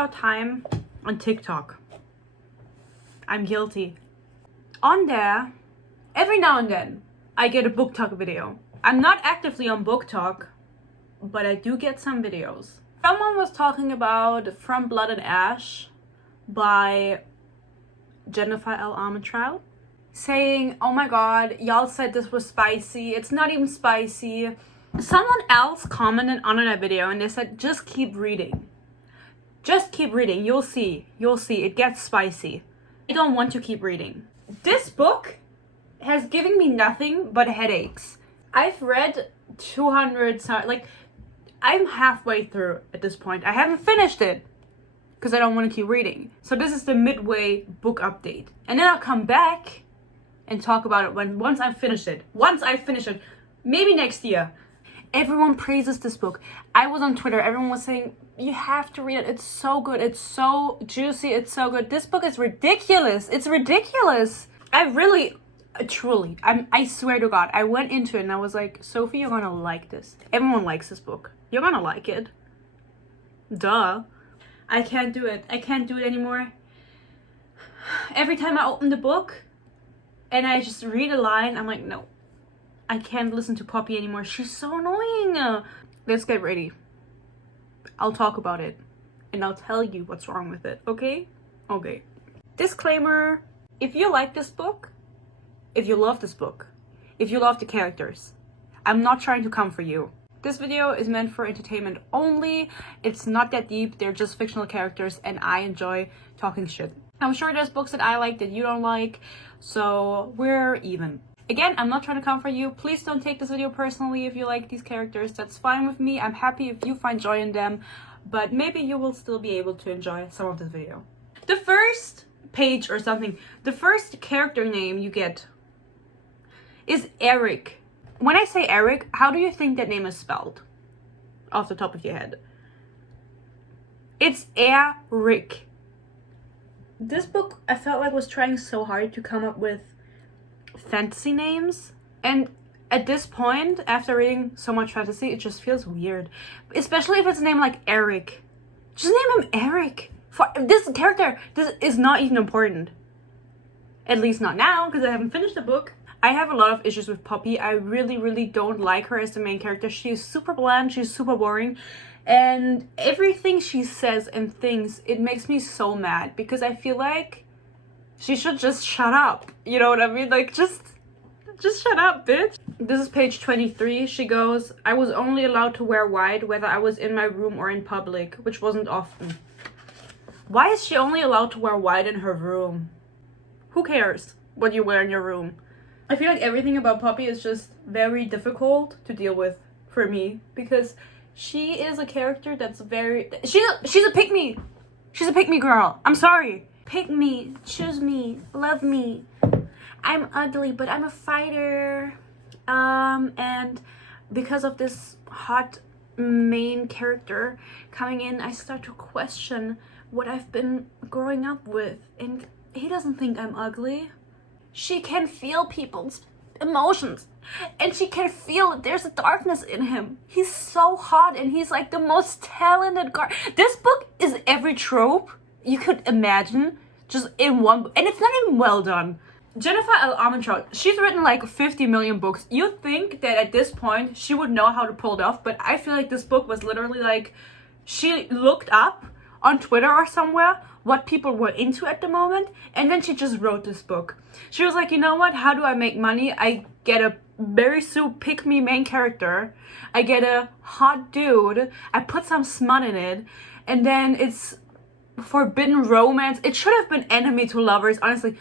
lot of time on TikTok. I'm guilty. On there, every now and then, I get a booktok video. I'm not actively on booktok, but I do get some videos. Someone was talking about From Blood and Ash by Jennifer L. Armentrout, saying, oh my god, y'all said this was spicy. It's not even spicy. Someone else commented on that video and they said, just keep reading. Just keep reading. You'll see. You'll see. It gets spicy. I don't want to keep reading. This book has given me nothing but headaches. I've read 200, like, I'm halfway through at this point. I haven't finished it because I don't want to keep reading. So this is the midway book update. And then I'll come back and talk about it once I finish it. Once I finish it, maybe next year. Everyone praises this book. I was on Twitter. Everyone was saying, you have to read it. It's so good. It's so juicy. It's so good. This book is ridiculous. It's ridiculous. I really, truly, I swear to God, I went into it and I was like, Sophie, you're gonna like this. Everyone likes this book. You're gonna like it. Duh. I can't do it. I can't do it anymore. Every time I open the book and I just read a line, I'm like, no. I can't listen to Poppy anymore. She's so annoying. Let's get ready. I'll talk about it. And I'll tell you what's wrong with it, okay? Okay. Disclaimer. If you like this book, if you love this book, if you love the characters, I'm not trying to come for you. This video is meant for entertainment only. It's not that deep. They're just fictional characters and I enjoy talking shit. I'm sure there's books that I like that you don't like, so we're even. Again, I'm not trying to come for you. Please don't take this video personally if you like these characters. That's fine with me. I'm happy if you find joy in them, but maybe you will still be able to enjoy some of this video. The first page or something, the first character name you get is Eric. When I say Eric, how do you think that name is spelled? Off the top of your head. It's Eric. This book, I felt like was trying so hard to come up with fantasy names, and at this point, after reading so much fantasy, it just feels weird, especially if it's a name like Eric. Just name him Eric. For this character, this is not even important, at least not now, because I haven't finished the book. I have a lot of issues with Poppy. I really don't like her as the main character. She's super bland, she's super boring, and everything she says and thinks, it makes me so mad because I feel like she should just shut up. You know what I mean? Like, just shut up, bitch. This is page 23. She goes, I was only allowed to wear white whether I was in my room or in public, which wasn't often. Why is she only allowed to wear white in her room? Who cares what you wear in your room? I feel like everything about Poppy is just very difficult to deal with for me because she is a character that's very... She's a pick-me. She's a pick-me girl. I'm sorry. Pick me, choose me, love me. I'm ugly, but I'm a fighter. And because of this hot main character coming in, I start to question what I've been growing up with. And he doesn't think I'm ugly. She can feel people's emotions. And she can feel that there's a darkness in him. He's so hot and he's like the most talented guy. This book is every trope you could imagine just in one book, and it's not even well done. Jennifer L. Armentrout, she's written like 50 million books. You'd think that at this point she would know how to pull it off, but I feel like this book was literally like she looked up on Twitter or somewhere what people were into at the moment, and then she just wrote this book. She was like, you know what, how do I make money? I get a Mary Sue pick-me main character, I get a hot dude, I put some smut in it, and then it's forbidden romance. It should have been enemy to lovers, honestly.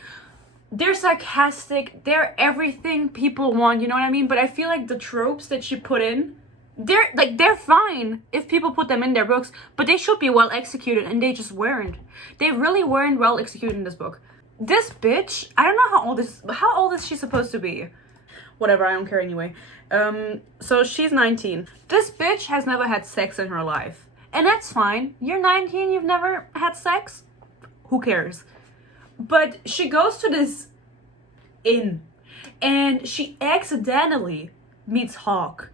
They're sarcastic, they're everything people want, you know what I mean? But I feel like the tropes that she put in, they're fine if people put them in their books, but they should be well executed, and they just weren't. They really weren't well executed in this book. This bitch, I don't know how old is she supposed to be? Whatever, I don't care anyway. So she's 19. This bitch has never had sex in her life. And that's fine. You're 19, you've never had sex? Who cares? But she goes to this inn and she accidentally meets Hawk.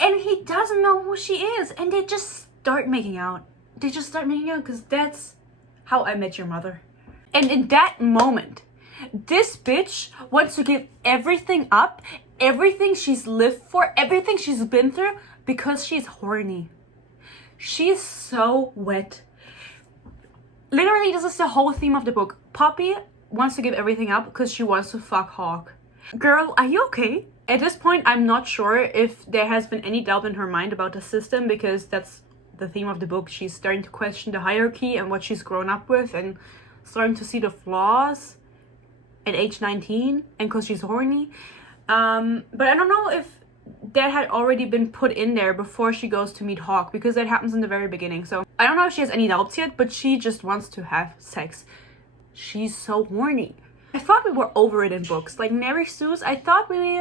And he doesn't know who she is, and they just start making out. they just start making out because that's how I met your mother. And in that moment, this bitch wants to give everything up, everything she's lived for, everything she's been through, because she's horny. She's so wet. Literally, this is the whole theme of the book. Poppy wants to give everything up because she wants to fuck Hawk. Girl, are you okay? At this point, I'm not sure if there has been any doubt in her mind about the system, because that's the theme of the book. She's starting to question the hierarchy and what she's grown up with, and starting to see the flaws at age 19, and because she's horny. But I don't know if that had already been put in there before she goes to meet Hawk, because that happens in the very beginning. So I don't know if she has any doubts yet, but she just wants to have sex. She's so horny. I thought we were over it in books. Like Mary Sue's, I thought we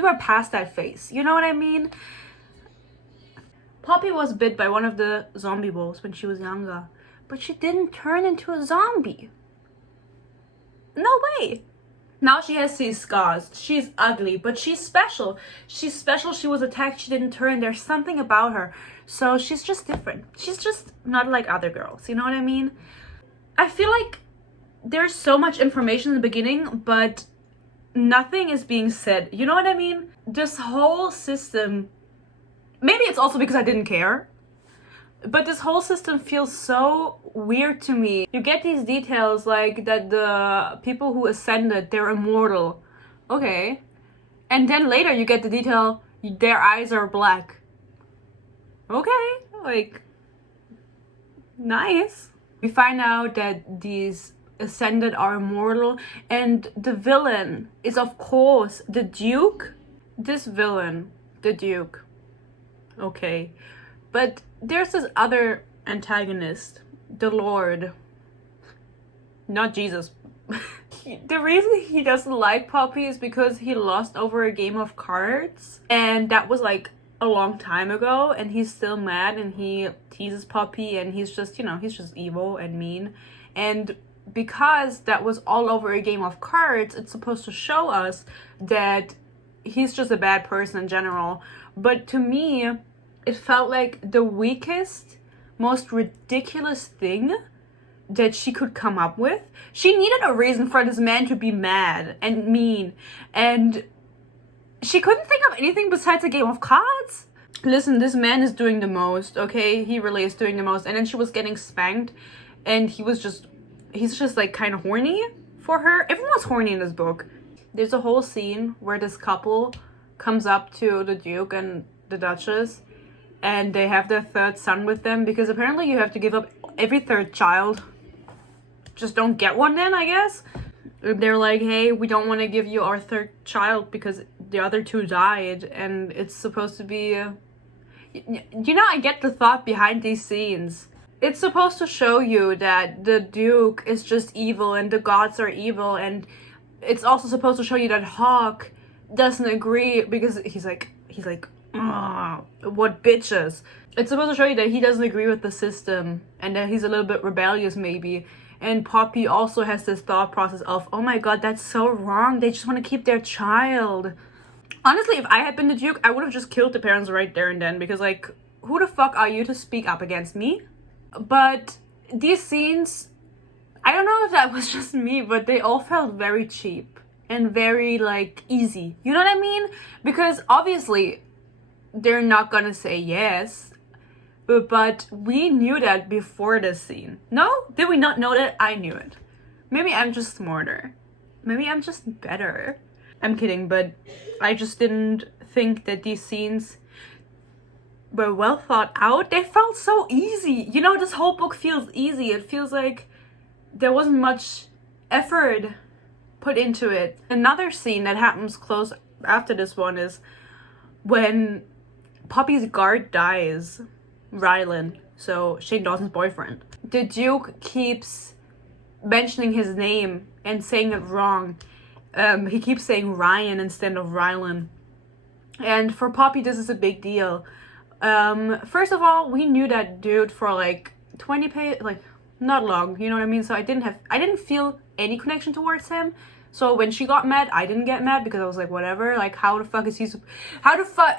were past that phase. You know what I mean? Poppy was bit by one of the zombie wolves when she was younger, but she didn't turn into a zombie. No way. Now she has these scars. She's ugly, but she's special. She's special. She was attacked. She didn't turn. There's something about her. So she's just different. She's just not like other girls. You know what I mean? I feel like there's so much information in the beginning, but nothing is being said. You know what I mean? This whole system, maybe it's also because I didn't care, but this whole system feels so weird to me. You get these details like that the people who ascended, they're immortal. Okay. And then later you get the detail, their eyes are black. Okay. Like, nice. We find out that these ascended are immortal, and the villain is of course the Duke. This villain, the Duke. Okay. But there's this other antagonist, the Lord. Not Jesus. The reason he doesn't like Poppy is because he lost over a game of cards. And that was like a long time ago. And he's still mad, and he teases Poppy, and he's just, you know, he's just evil and mean. And because that was all over a game of cards, it's supposed to show us that he's just a bad person in general. But to me, it felt like the weakest, most ridiculous thing that she could come up with. She needed a reason for this man to be mad and mean, and she couldn't think of anything besides a game of cards. Listen, this man is doing the most, okay? He really is doing the most. And then she was getting spanked, and he's just like kind of horny for her. Everyone's horny in this book. There's a whole scene where this couple comes up to the Duke and the Duchess, and they have their third son with them, because apparently you have to give up every third child. Just don't get one then, I guess. They're like, hey, we don't want to give you our third child because the other two died, and it's supposed to be... You know, I get the thought behind these scenes. It's supposed to show you that the Duke is just evil and the gods are evil, and it's also supposed to show you that Hawk doesn't agree because he's like, what bitches. It's supposed to show you that he doesn't agree with the system and that he's a little bit rebellious maybe. And Poppy also has this thought process of, oh my god, that's so wrong. They just want to keep their child. Honestly, if I had been the Duke, I would have just killed the parents right there and then, because like, who the fuck are you to speak up against me? But these scenes, I don't know if that was just me, but they all felt very cheap and very like easy. You know what I mean? Because obviously they're not gonna say yes, but we knew that before this scene. No? Did we not know that? I knew it. Maybe I'm just smarter. Maybe I'm just better. I'm kidding, but I just didn't think that these scenes were well thought out. They felt so easy. You know, this whole book feels easy. It feels like there wasn't much effort put into it. Another scene that happens close after this one is when Poppy's guard dies, Rylan, so Shane Dawson's boyfriend. The Duke keeps mentioning his name and saying it wrong. He keeps saying Ryan instead of Rylan. And for Poppy, this is a big deal. First of all, we knew that dude for like 20 pages, like not long, you know what I mean? So I didn't feel any connection towards him. So when she got mad, I didn't get mad because I was like, whatever. Like, how the fuck is he?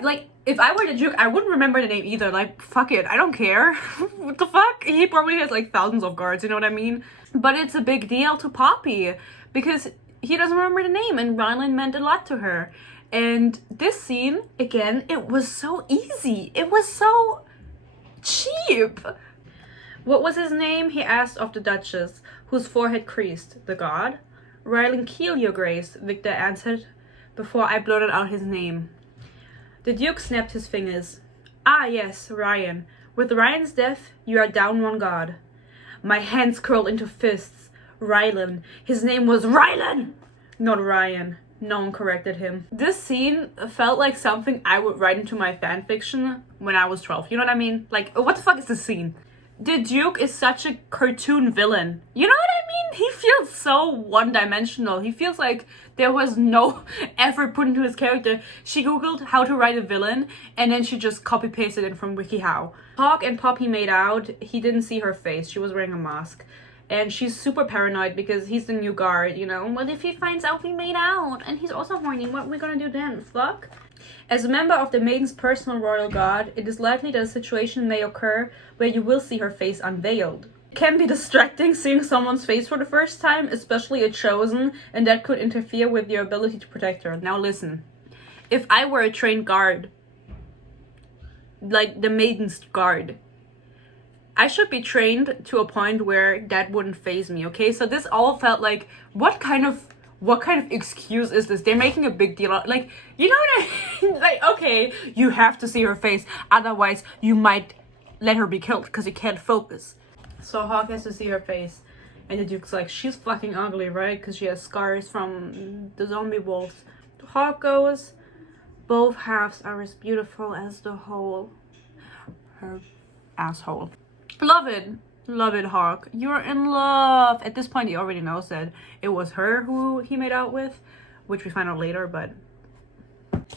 Like, if I were the Duke, I wouldn't remember the name either. Like, fuck it, I don't care. What the fuck? He probably has like thousands of guards. You know what I mean? But it's a big deal to Poppy because he doesn't remember the name, and Rylan meant a lot to her. And this scene, again, it was so easy. It was so cheap. What was his name? He asked of the Duchess, whose forehead creased. The god? Rylan Keel, your grace, Victor answered, before I blurted out his name. The Duke snapped his fingers. Ah, yes, Ryan. With Ryan's death, you are down one god. My hands curled into fists. Rylan. His name was Rylan! Not Ryan. No one corrected him. This scene felt like something I would write into my fanfiction when I was 12. You know what I mean? Like, what the fuck is this scene? The Duke is such a cartoon villain. You know what I mean? He feels so one-dimensional. He feels like there was no effort put into his character. She googled how to write a villain, and then she just copy-pasted it from WikiHow. Hawk and Poppy made out. He didn't see her face. She was wearing a mask. And she's super paranoid because he's the new guard, you know? What if he finds out we made out? And he's also horny. What are we gonna do then? Fuck? As a member of the Maiden's personal royal guard, it is likely that a situation may occur where you will see her face unveiled. It can be distracting seeing someone's face for the first time, especially a chosen, and that could interfere with your ability to protect her. Now listen, if I were a trained guard, like the Maiden's guard, I should be trained to a point where that wouldn't faze me, okay? So this all felt like, what kind of excuse is this? They're making a big deal out, like, you know what I mean? Like, okay, you have to see her face, otherwise you might let her be killed because you can't focus. So Hawk has to see her face, and the Duke's like, she's fucking ugly, right? Because she has scars from the zombie wolves. Hawk goes, both halves are as beautiful as the whole. Her asshole. Love it, Hawk. You're in love. At this point, he already knows that it was her who he made out with, which we find out later, but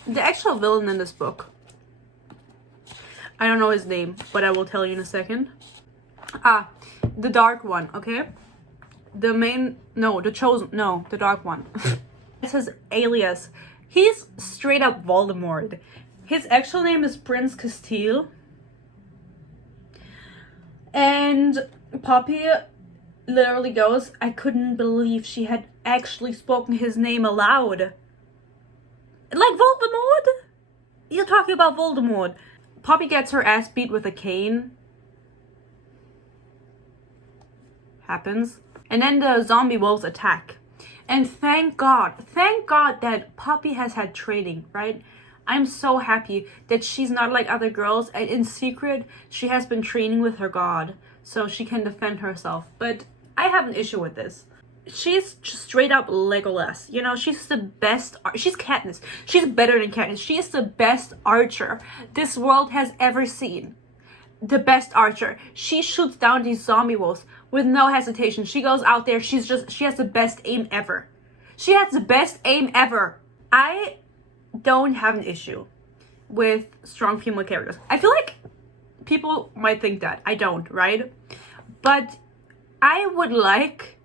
the actual villain in this book, I don't know his name, but I will tell you in a second. Ah, the dark one, okay? The dark one. It's his alias. He's straight up Voldemort. His actual name is Prince Castile. And Poppy literally goes, I couldn't believe she had actually spoken his name aloud. Like Voldemort? You're talking about Voldemort. Poppy gets her ass beat with a cane. Happens. And then the zombie wolves attack. And thank God that Poppy has had training, right? I'm so happy that she's not like other girls, and in secret, she has been training with her god, so she can defend herself. But I have an issue with this. She's just straight up Legolas. You know, she's the best, she's Katniss. She's better than Katniss. She is the best archer this world has ever seen. The best archer. She shoots down these zombie wolves with no hesitation. She goes out there, she has the best aim ever. She has the best aim ever. I don't have an issue with strong female characters. I feel like people might think that. I don't, right? But I would like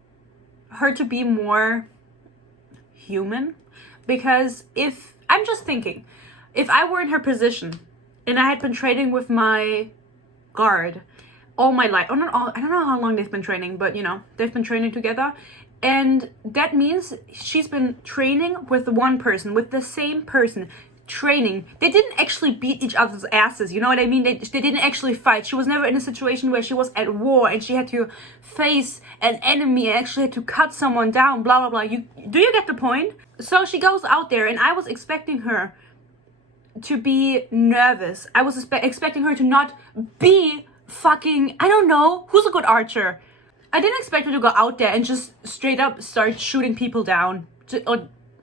her to be more human, because I'm just thinking, if I were in her position and I had been training with my guard all my life, I don't know how long they've been training, but you know, they've been training together. And that means she's been training with one person, with the same person, training. They didn't actually beat each other's asses, you know what I mean? They didn't actually fight. She was never in a situation where she was at war and she had to face an enemy and actually had to cut someone down, blah, blah, blah. Do you get the point? So she goes out there, and I was expecting her to be nervous. I was expecting her to not be fucking, I don't know, who's a good archer? I didn't expect her to go out there and just straight up start shooting people down.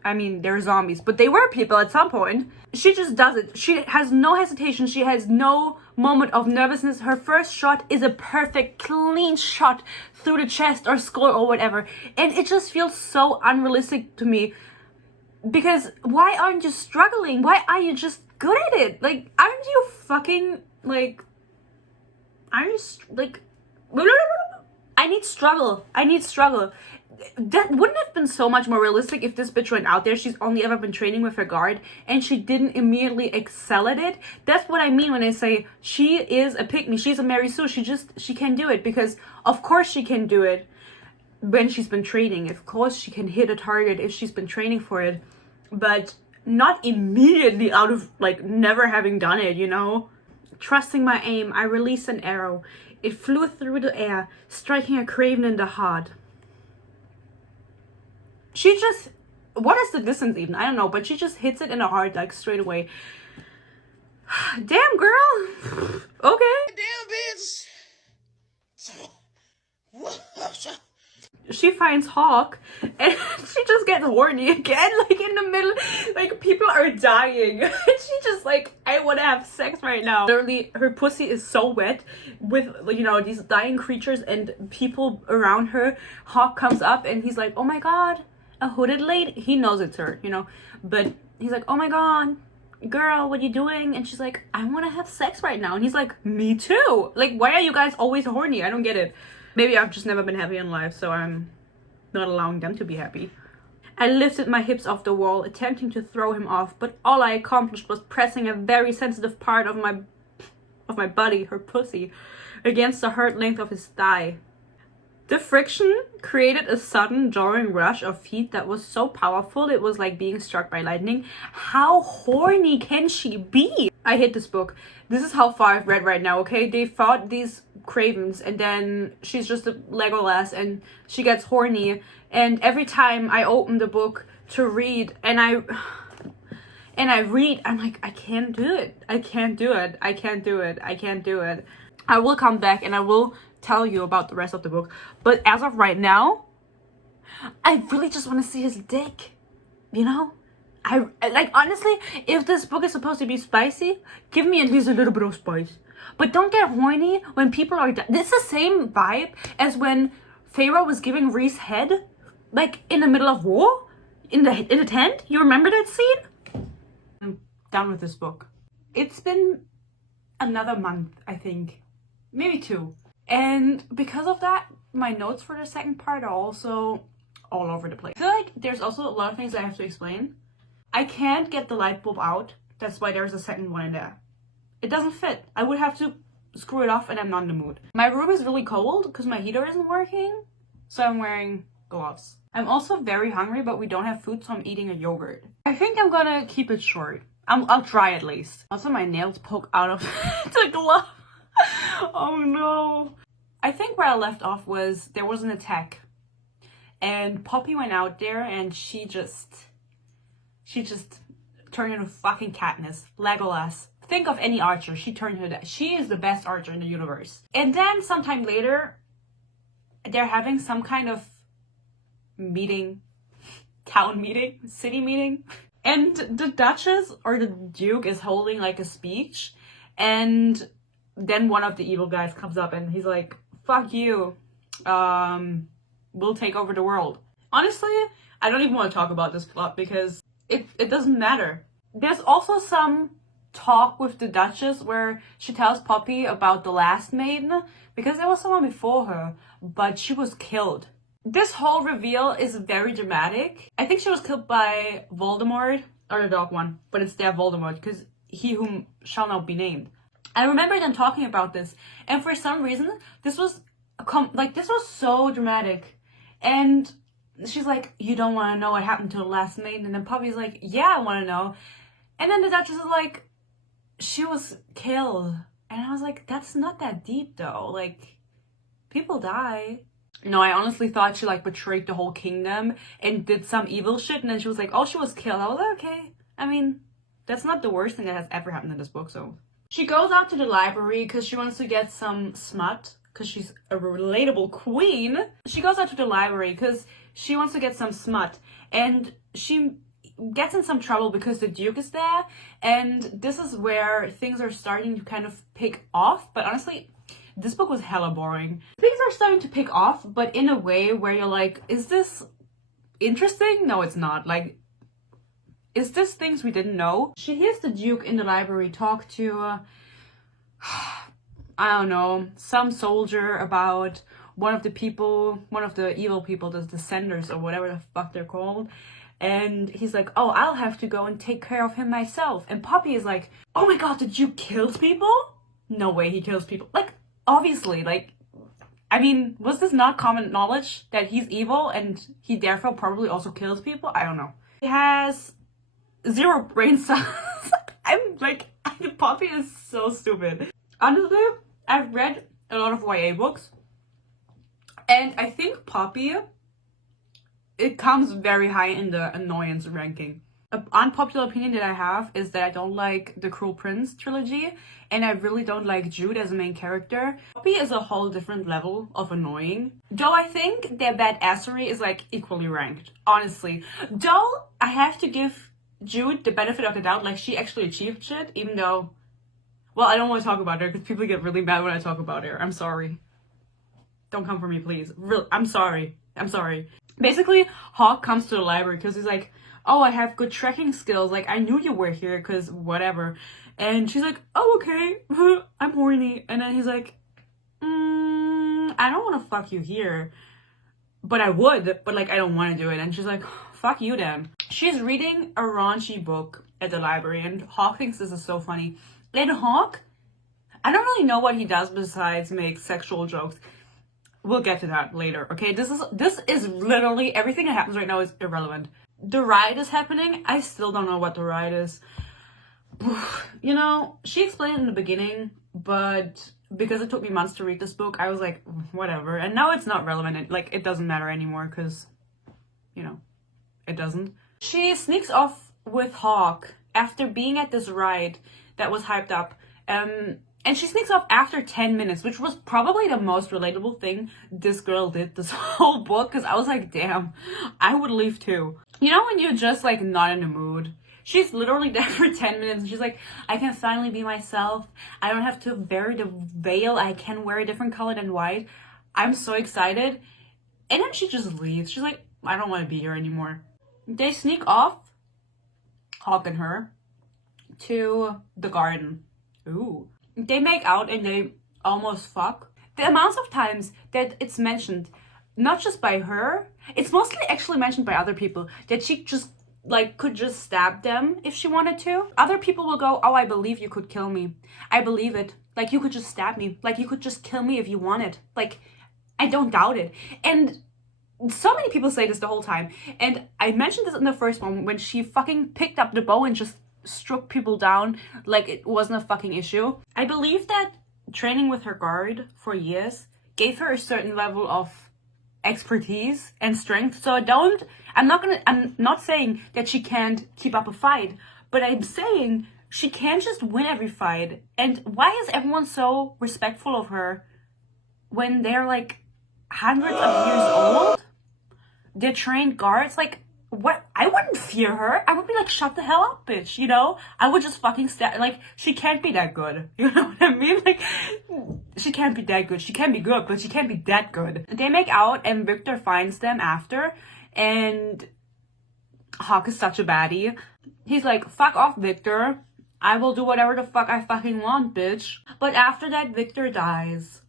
I mean, they're zombies, but they were people at some point. She just does it. She has no hesitation. She has no moment of nervousness. Her first shot is a perfect, clean shot through the chest or skull or whatever. And it just feels so unrealistic to me. Because why aren't you struggling? Why are you just good at it? Like, aren't you fucking, like... Aren't you, like... I need struggle. that wouldn't have been so much more realistic if this bitch went out there. She's only ever been training with her guard and she didn't immediately excel at it. That's what I mean when I say she is a pick me. She's a Mary Sue. She can do it because of course she can do it when she's been training. Of course she can hit a target if she's been training for it, but not immediately out of like never having done it, you know? Trusting my aim, I released an arrow. It flew through the air, striking a craven in the heart. She just, what is the distance even? I don't know, but she just hits it in the heart like straight away. Damn, girl. Okay. Damn, bitch. She finds Hawk and she just gets horny again, like in the middle, like people are dying. And she just like, I want to have sex right now. Literally, her pussy is so wet with, you know, these dying creatures and people around her. Hawk comes up and he's like, oh my god, a hooded lady. He knows it's her, you know, but he's like, oh my god, girl, what are you doing? And she's like, I want to have sex right now. And he's like, me too. Like, why are you guys always horny? I don't get it. Maybe I've just never been happy in life, so I'm not allowing them to be happy. I lifted my hips off the wall, attempting to throw him off, but all I accomplished was pressing a very sensitive part of my body, her pussy, against the hard length of his thigh. The friction created a sudden jarring rush of feet that was so powerful it was like being struck by lightning. How horny can she be? I hate this book. This is how far I've read right now, okay? They fought these cravens and then she's just a Legolas and she gets horny, and every time I open the book to read and I read, I'm like, I can't do it. I can't do it. I can't do it. I can't do it. I will come back and I will tell you about the rest of the book, but as of right now, I really just want to see his dick, you know? I like, honestly, if this book is supposed to be spicy, give me at least a little bit of spice. But don't get horny when people are this is the same vibe as when Pharaoh was giving Rhys head, like in the middle of war, in the tent. You remember that scene? I'm done with this book. It's been another month, I think, maybe 2. And because of that, my notes for the second part are also all over the place. I feel like there's also a lot of things I have to explain. I can't get the light bulb out. That's why there's a second one in there. It doesn't fit. I would have to screw it off and I'm not in the mood. My room is really cold because my heater isn't working, so I'm wearing gloves. I'm also very hungry, but we don't have food, so I'm eating a yogurt. I think I'm gonna keep it short. I'll try at least. Also, my nails poke out of the glove. Oh no. I think where I left off was there was an attack and Poppy went out there and she just turned into fucking Katniss, Legolas. Think of any archer, she turned into that. She is the best archer in the universe. And then sometime later, they're having some kind of meeting, town meeting, city meeting. And the Duchess or the Duke is holding like a speech. And then one of the evil guys comes up and he's like, fuck you, we'll take over the world. Honestly, I don't even want to talk about this plot because it doesn't matter. There's also some talk with the Duchess where she tells Poppy about the last maiden because there was someone before her, but she was killed. This whole reveal is very dramatic. I think she was killed by Voldemort, or the dog one, but it's their Voldemort because he whom shall not be named. I remember them talking about this, and for some reason this was so dramatic. And she's like, you don't want to know what happened to the last maiden, and then Poppy's like, yeah, I want to know. And then the Duchess is like, she was killed. And I was like, that's not that deep though, like, people die. No, I honestly thought she like betrayed the whole kingdom and did some evil shit, and then she was like, oh, she was killed. I was like, okay, I mean, that's not the worst thing that has ever happened in this book. So she goes out to the library because she wants to get some smut because she's a relatable queen. She goes out to the library because she wants to get some smut, and she gets in some trouble because the Duke is there, and this is where things are starting to kind of pick off. But honestly, this book was hella boring. Things are starting to pick off, but in a way where you're like, is this interesting? No, it's not. Like, is this things we didn't know? She hears the Duke in the library talk to, I don't know, some soldier about one of the people, one of the evil people, the descenders or whatever the fuck they're called. And he's like, oh, I'll have to go and take care of him myself. And Poppy is like, oh my god, did you kill people? No way he kills people. Like, obviously, like, I mean, was this not common knowledge that he's evil and he therefore probably also kills people? I don't know. He has 0 brain cells. I'm like, Poppy is so stupid. Honestly, I've read a lot of YA books, and I think Poppy, it comes very high in the annoyance ranking. An unpopular opinion that I have is that I don't like the Cruel Prince trilogy, and I really don't like Jude as a main character. Poppy is a whole different level of annoying. Though I think their badassery is like equally ranked, honestly. Though I have to give Jude the benefit of the doubt, like she actually achieved shit, even though, well, I don't want to talk about her because people get really mad when I talk about her. I'm sorry. Don't come for me, please. I'm sorry. I'm sorry. Basically, Hawk comes to the library because he's like, oh, I have good tracking skills. Like, I knew you were here because whatever. And she's like, oh, okay. I'm horny. And then he's like, I don't want to fuck you here. But I would. But, like, I don't want to do it. And she's like, fuck you then. She's reading a raunchy book at the library. And Hawk thinks this is so funny. And Hawk, I don't really know what he does besides make sexual jokes. We'll get to that later, okay? This is literally, everything that happens right now is irrelevant. The ride is happening. I still don't know what the ride is. You know, she explained it in the beginning, but because it took me months to read this book, I was like, whatever. And now it's not relevant. Like, it doesn't matter anymore because, you know, it doesn't. She sneaks off with Hawk after being at this ride that was hyped up. And she sneaks off after 10 minutes, which was probably the most relatable thing this girl did this whole book, because I was like, damn, I would leave too. You know when you're just like not in the mood? She's literally there for 10 minutes and she's like, I can finally be myself. I don't have to wear the veil. I can wear a different color than white. I'm so excited. And then she just leaves. She's like, I don't want to be here anymore. They sneak off, Hawk and her, to the garden. Ooh. They make out and they almost fuck. The amounts of times that it's mentioned, not just by her, it's mostly actually mentioned by other people, that she just like could just stab them if she wanted to. Other people will go, oh, I believe you could kill me. I believe it. Like, you could just stab me. Like, you could just kill me if you wanted. Like, I don't doubt it. And so many people say this the whole time. And I mentioned this in the first one when she fucking picked up the bow and just struck people down like it wasn't a fucking issue. I believe that training with her guard for years gave her a certain level of expertise and strength. So I'm not saying that she can't keep up a fight, but I'm saying she can't just win every fight. And why is everyone so respectful of her when they're like hundreds of years old? They're trained guards. Like, what? I wouldn't fear her. I would be like, shut the hell up, bitch, you know? I would just fucking like, she can't be that good. You know what I mean? Like, she can't be that good. She can be good, but she can't be that good. They make out and Victor finds them after, and Hawk is such a baddie. He's like, fuck off, Victor. I will do whatever the fuck I fucking want, bitch. But after that, Victor dies.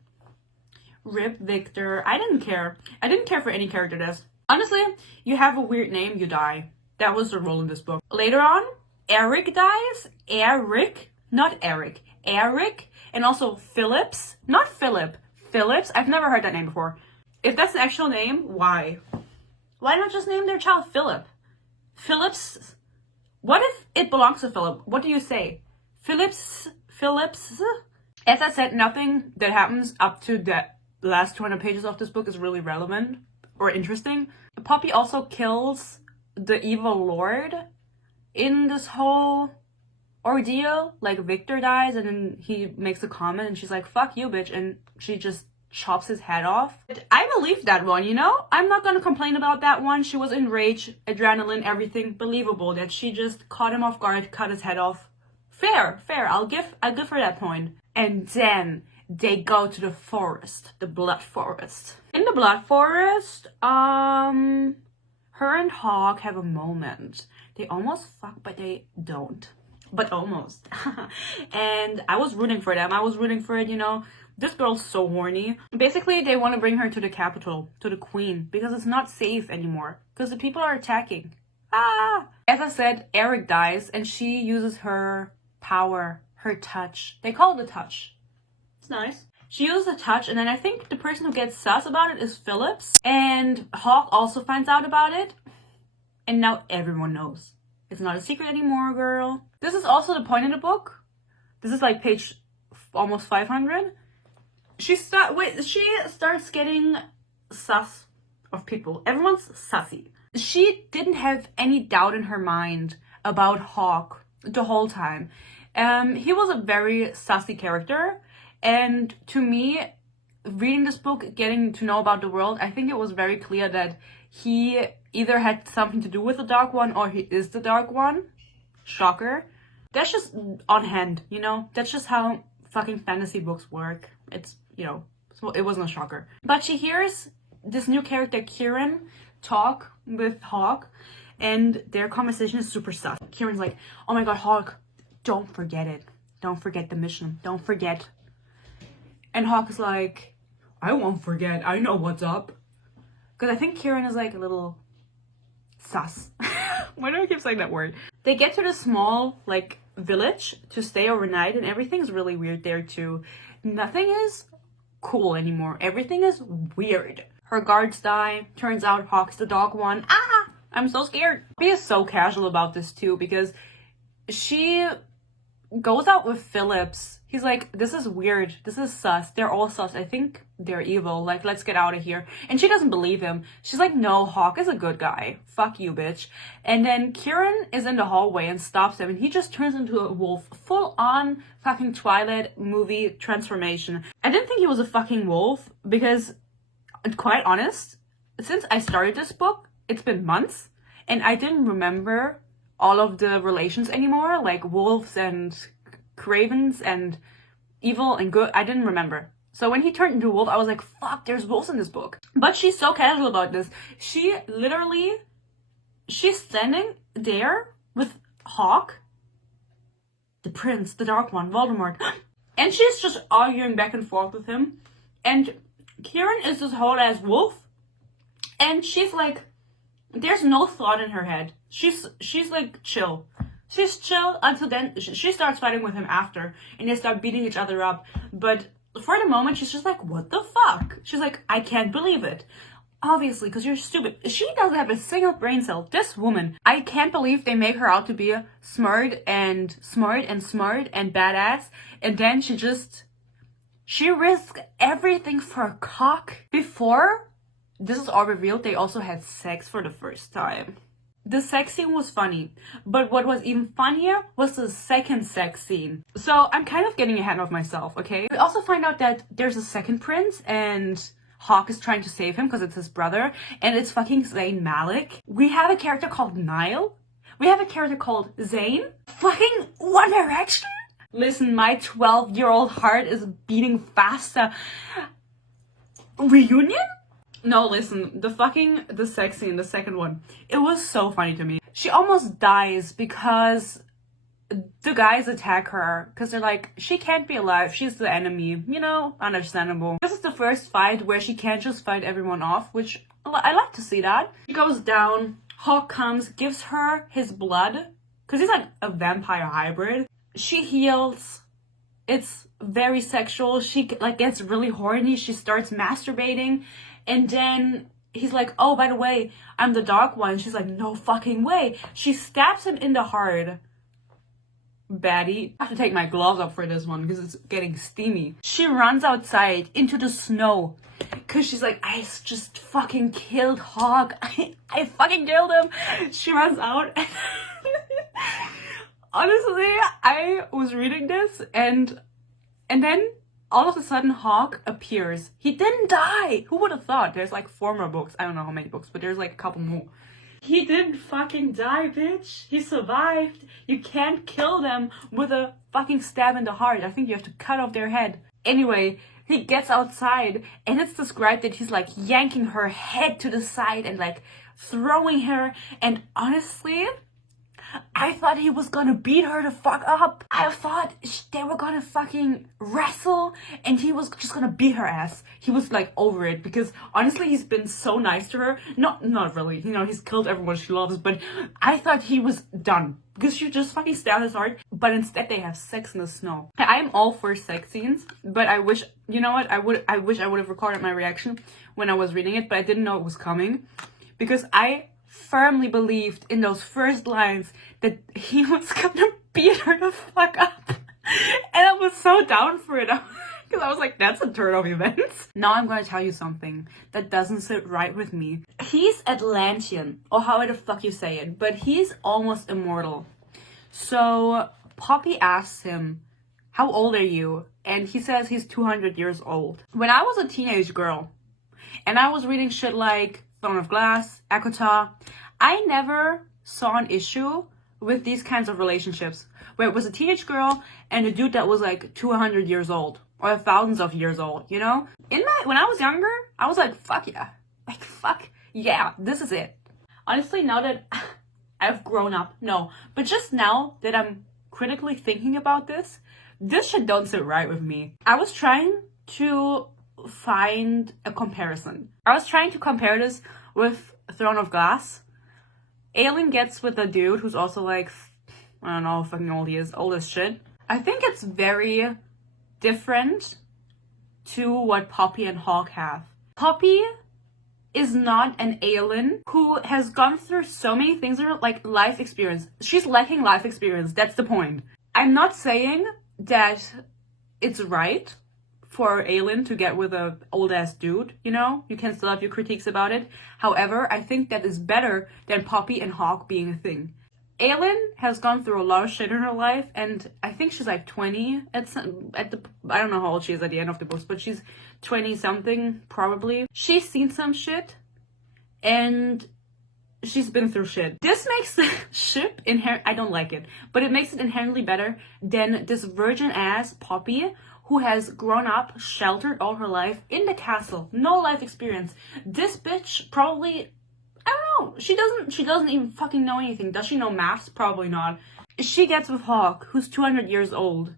Rip Victor. I didn't care. I didn't care for any character deaths. Honestly, you have a weird name, you die. That was the rule in this book. Later on, Eric dies. Eric, not Eric. Eric, and also Phillips. Not Philip. Phillips. I've never heard that name before. If that's an actual name, why? Why not just name their child Philip? Phillips. What if it belongs to Philip? What do you say? Phillips. As I said, nothing that happens up to the last 200 pages of this book is really relevant or interesting. Poppy also kills the evil lord in this whole ordeal. Like, Victor dies and then he makes a comment and she's like, fuck you, bitch, and she just chops his head off. I believed that one, you know? I'm not gonna complain about that one. She was enraged, adrenaline, everything believable that she just caught him off guard, cut his head off. Fair. I'll give her that point. And then they go to the forest, the Blood Forest. In the Blood Forest, her and Hawk have a moment. They almost fuck, but they don't. But almost. And I was rooting for them. I was rooting for it, you know. This girl's so horny. Basically, they want to bring her to the capital, to the queen, because it's not safe anymore. Because the people are attacking. Ah! As I said, Eric dies, and she uses her power, her touch. They call it a touch. It's nice. She uses a touch, and then I think the person who gets sus about it is Phillips. And Hawk also finds out about it. And now everyone knows. It's not a secret anymore, girl. This is also the point in the book. This is like page almost 500. She starts getting sus of people. Everyone's sussy. She didn't have any doubt in her mind about Hawk the whole time. He was a very sussy character. And to me, reading this book, getting to know about the world, I think it was very clear that he either had something to do with the Dark One or he is the Dark One. Shocker. That's just on hand, you know? That's just how fucking fantasy books work. It's, you know, it wasn't a shocker. But she hears this new character, Kieran, talk with Hawk, and their conversation is super sus. Kieran's like, oh my god, Hawk, don't forget it. Don't forget the mission. Don't forget. And Hawk is like, I won't forget. I know what's up. Because I think Kieran is like a little sus. Why do I keep saying that word? They get to the small, like, village to stay overnight, and everything's really weird there too. Nothing is cool anymore. Everything is weird. Her guards die. Turns out Hawk's the Dog One. Ah! I'm so scared. She is so casual about this too, because she goes out with Phillips. He's like, this is weird. This is sus. They're all sus. I think they're evil. Like, let's get out of here. And she doesn't believe him. She's like, no, Hawk is a good guy. Fuck you, bitch. And then Kieran is in the hallway and stops him. And he just turns into a wolf. Full on fucking Twilight movie transformation. I didn't think he was a fucking wolf because, quite honest, since I started this book, it's been months. And I didn't remember all of the relations anymore. Like wolves and cravens and evil and good. I didn't remember. So when he turned into a wolf, I was like, fuck, there's wolves in this book. But she's so casual about this. She's standing there with Hawk, the prince, the Dark One, Voldemort, and she's just arguing back and forth with him. And Kieran is this whole ass wolf, and she's like, there's no thought in her head. She's like chill. She's chill until then she starts fighting with him after, and they start beating each other up. But for the moment, she's just like, what the fuck? She's like, I can't believe it. Obviously, because you're stupid. She doesn't have a single brain cell. This woman, I can't believe they make her out to be smart and badass. And then she risks everything for a cock. Before this is all revealed, they also had sex for the first time. The sex scene was funny, but what was even funnier was the second sex scene. So I'm kind of getting ahead of myself, okay? We also find out that there's a second prince and Hawk is trying to save him because it's his brother, and it's fucking Zayn Malik. We have a character called Niall. We have a character called Zayn. Fucking One Direction? Listen, my 12-year-old heart is beating faster. Reunion? No, listen, the sex scene, the second one, it was so funny to me. She almost dies because the guys attack her because they're like, she can't be alive, she's the enemy, you know, understandable. This is the first fight where she can't just fight everyone off, which I like to see that. She goes down, Hawk comes, gives her his blood, because he's like a vampire hybrid. She heals. It's very sexual. She like gets really horny, she starts masturbating. And then he's like, oh, by the way, I'm the Dark One. She's like, no fucking way. She stabs him in the heart. Baddie. I have to take my gloves off for this one because it's getting steamy. She runs outside into the snow because she's like, I just fucking killed Hawk. I fucking killed him. She runs out. Honestly, I was reading this and then all of a sudden, Hawk appears. He didn't die. Who would have thought? There's like 4 more books. I don't know how many books, but there's like a couple more. He didn't fucking die, bitch. He survived. You can't kill them with a fucking stab in the heart. I think you have to cut off their head. Anyway, he gets outside and it's described that he's like yanking her head to the side and like throwing her. And honestly, I thought he was gonna beat her the fuck up. I thought they were gonna fucking wrestle and he was just gonna beat her ass. He was like over it because honestly he's been so nice to her. Not really, you know, he's killed everyone she loves, but I thought he was done because she just fucking stabbed his heart. But instead they have sex in the snow. I'm all for sex scenes, but I wish, you know what, I wish I would have recorded my reaction when I was reading it, but I didn't know it was coming because I firmly believed in those first lines that he was gonna beat her the fuck up. And I was so down for it because I was like, that's a turn of events. Now I'm gonna tell you something that doesn't sit right with me. He's Atlantean, or however the fuck you say it, but he's almost immortal. So Poppy asks him, how old are you? And he says he's 200 years old. When I was a teenage girl and I was reading shit like Throne of Glass, Akota, I never saw an issue with these kinds of relationships where it was a teenage girl and a dude that was like 200 years old or thousands of years old, you know? When I was younger, I was like, fuck yeah. Like, fuck yeah, this is it. Honestly, now that I've grown up, no. But just now that I'm critically thinking about this shit don't sit right with me. I was trying to find a comparison. I was trying to compare this with Throne of Glass. Aelin gets with a dude who's also like, I don't know how fucking old he is, old as shit. I think it's very different to what Poppy and Hawke have. Poppy is not an Aelin who has gone through so many things in her, like, life experience. She's lacking life experience, that's the point. I'm not saying that it's right for Aelin to get with a old ass dude, you know? You can still have your critiques about it. However, I think that is better than Poppy and Hawke being a thing. Aelin has gone through a lot of shit in her life, and I think she's like 20 I don't know how old she is at the end of the books, but she's 20 something probably. She's seen some shit and she's been through shit. This makes the ship I don't like it, but it makes it inherently better than this virgin ass Poppy who has grown up sheltered all her life in the castle. No life experience. This bitch probably, I don't know, she doesn't even fucking know anything. Does she know maths? Probably not. She gets with Hawke, who's 200 years old,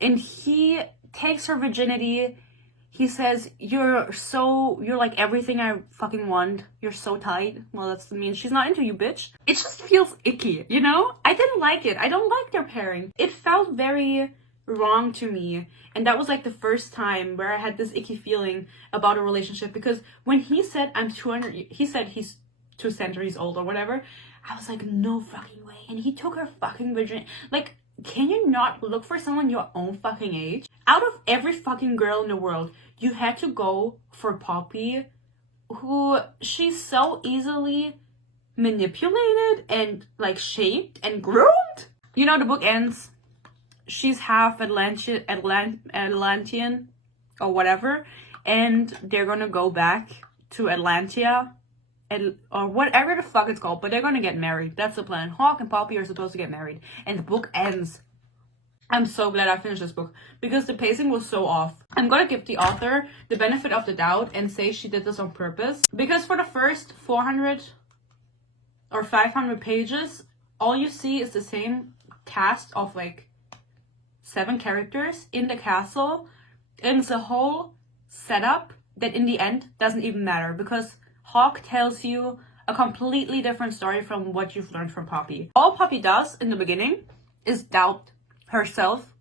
and he takes her virginity. He says, you're like everything I fucking want. You're so tight. Well, that means she's not into you, bitch. It just feels icky, you know? I didn't like it. I don't like their pairing. It felt very wrong to me. And that was like the first time where I had this icky feeling about a relationship, because when he said he said he's 2 centuries old or whatever, I was like, no fucking way. And he took her fucking virginity. Like, can you not look for someone your own fucking age? Out of every fucking girl in the world, you had to go for Poppy, who she's so easily manipulated and like shaped and groomed. You know, the book ends, she's half Atlantean or whatever, and they're gonna go back to Atlantia or whatever the fuck it's called, but they're gonna get married. That's the plan. Hawke and Poppy are supposed to get married, and the book ends. I'm so glad I finished this book because the pacing was so off. I'm gonna give the author the benefit of the doubt and say she did this on purpose, because for the first 400 or 500 pages, all you see is the same cast of like 7 characters in the castle, and it's a whole setup that in the end doesn't even matter, because Hawke tells you a completely different story from what you've learned from Poppy. All Poppy does in the beginning is doubt herself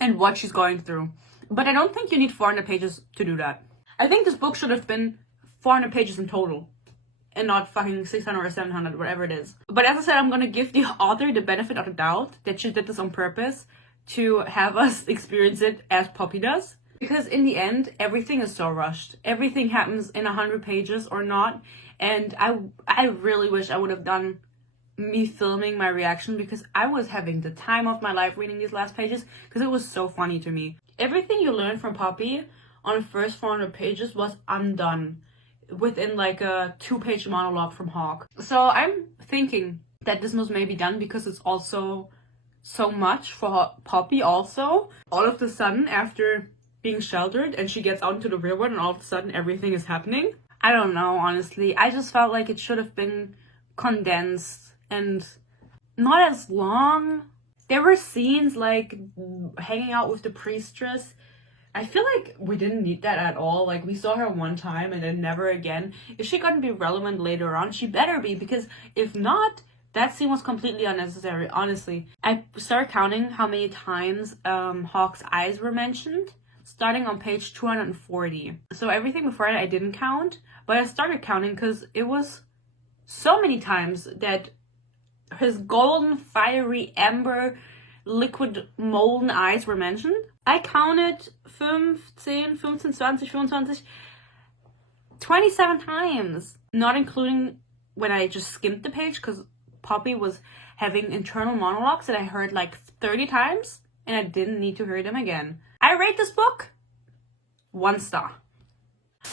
and what she's going through. But I don't think you need 400 pages to do that. I think this book should have been 400 pages in total and not fucking 600 or 700, whatever it is. But as I said, I'm gonna give the author the benefit of the doubt that she did this on purpose to have us experience it as Poppy does. Because in the end, everything is so rushed. Everything happens in 100 pages or not. And I really wish I would have done me filming my reaction, because I was having the time of my life reading these last pages because it was so funny to me. Everything you learned from Poppy on the first 400 pages was undone within like a 2-page monologue from Hawke. So I'm thinking that this was maybe done because it's also so much for Poppy also. All of a sudden, after being sheltered and she gets out into the real world and all of a sudden everything is happening. I don't know, honestly. I just felt like it should have been condensed and not as long. There were scenes like hanging out with the priestess. I feel like we didn't need that at all. Like, we saw her one time and then never again. Is she gonna be relevant later on? She better be, because if not, that scene was completely unnecessary, honestly. I started counting how many times Hawke's eyes were mentioned, starting on page 240. So everything before it I didn't count, but I started counting because it was so many times that his golden, fiery, amber, liquid, molten eyes were mentioned. I counted 15, 20, 25, 27 times. Not including when I just skimmed the page, because Poppy was having internal monologues that I heard like 30 times, and I didn't need to hear them again. I rate this book 1 star.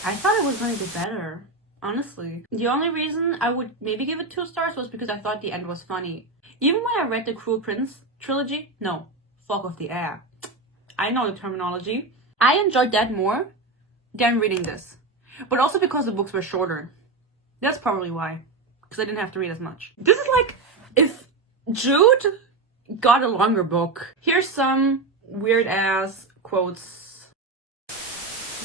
I thought it was going to be better, honestly. The only reason I would maybe give it 2 stars was because I thought the end was funny. Even when I read the Cruel Prince trilogy, no, Fog of the Air, I know the terminology, I enjoyed that more than reading this. But also because the books were shorter. That's probably why. Because I didn't have to read as much. This is like if Jude got a longer book. Here's some weird ass quotes.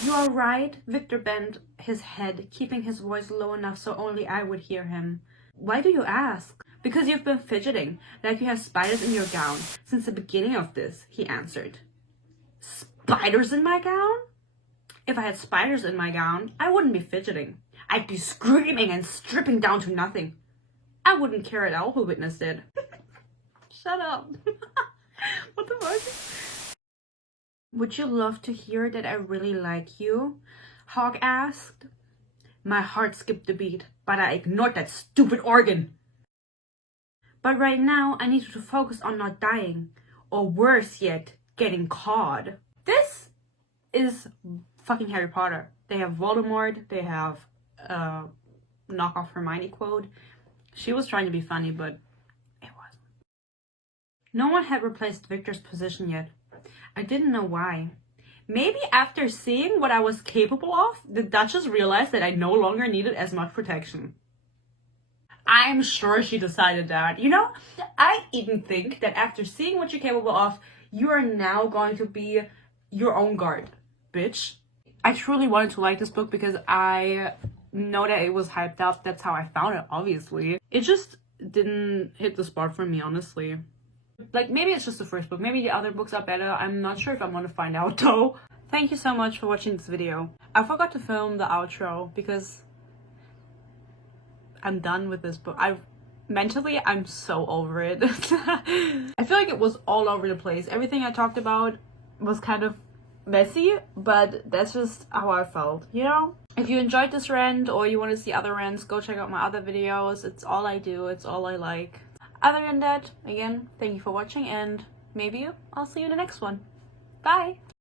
You are right. Victor bent his head, keeping his voice low enough so only I would hear him. Why do you ask? Because you've been fidgeting, like you have spiders in your gown, since the beginning of this, he answered. Spiders in my gown? If I had spiders in my gown, I wouldn't be fidgeting. I'd be screaming and stripping down to nothing. I wouldn't care at all who witnessed it. Shut up. What the fuck? Would you love to hear that I really like you? Hawke asked. My heart skipped a beat, but I ignored that stupid organ. But right now, I need you to focus on not dying. Or worse yet, getting caught. This is fucking Harry Potter. They have Voldemort, they have knockoff Hermione quote. She was trying to be funny, but it wasn't. No one had replaced Victor's position yet. I didn't know why. Maybe after seeing what I was capable of, the Duchess realized that I no longer needed as much protection. I'm sure she decided that. You know, I even think that after seeing what you're capable of, you are now going to be your own guard, bitch. I truly wanted to like this book because I know that it was hyped up. That's how I found it, obviously. It just didn't hit the spot for me, honestly. Like, maybe it's just the first book. Maybe the other books are better. I'm not sure if I'm gonna find out, though. Thank you so much for watching this video. I forgot to film the outro because I'm done with this book. Mentally, I'm so over it. I feel like it was all over the place. Everything I talked about was kind of messy, but that's just how I felt, you know? If you enjoyed this rant or you want to see other rants, go check out my other videos. It's all I do. It's all I like. Other than that, again, thank you for watching, and maybe I'll see you in the next one. Bye!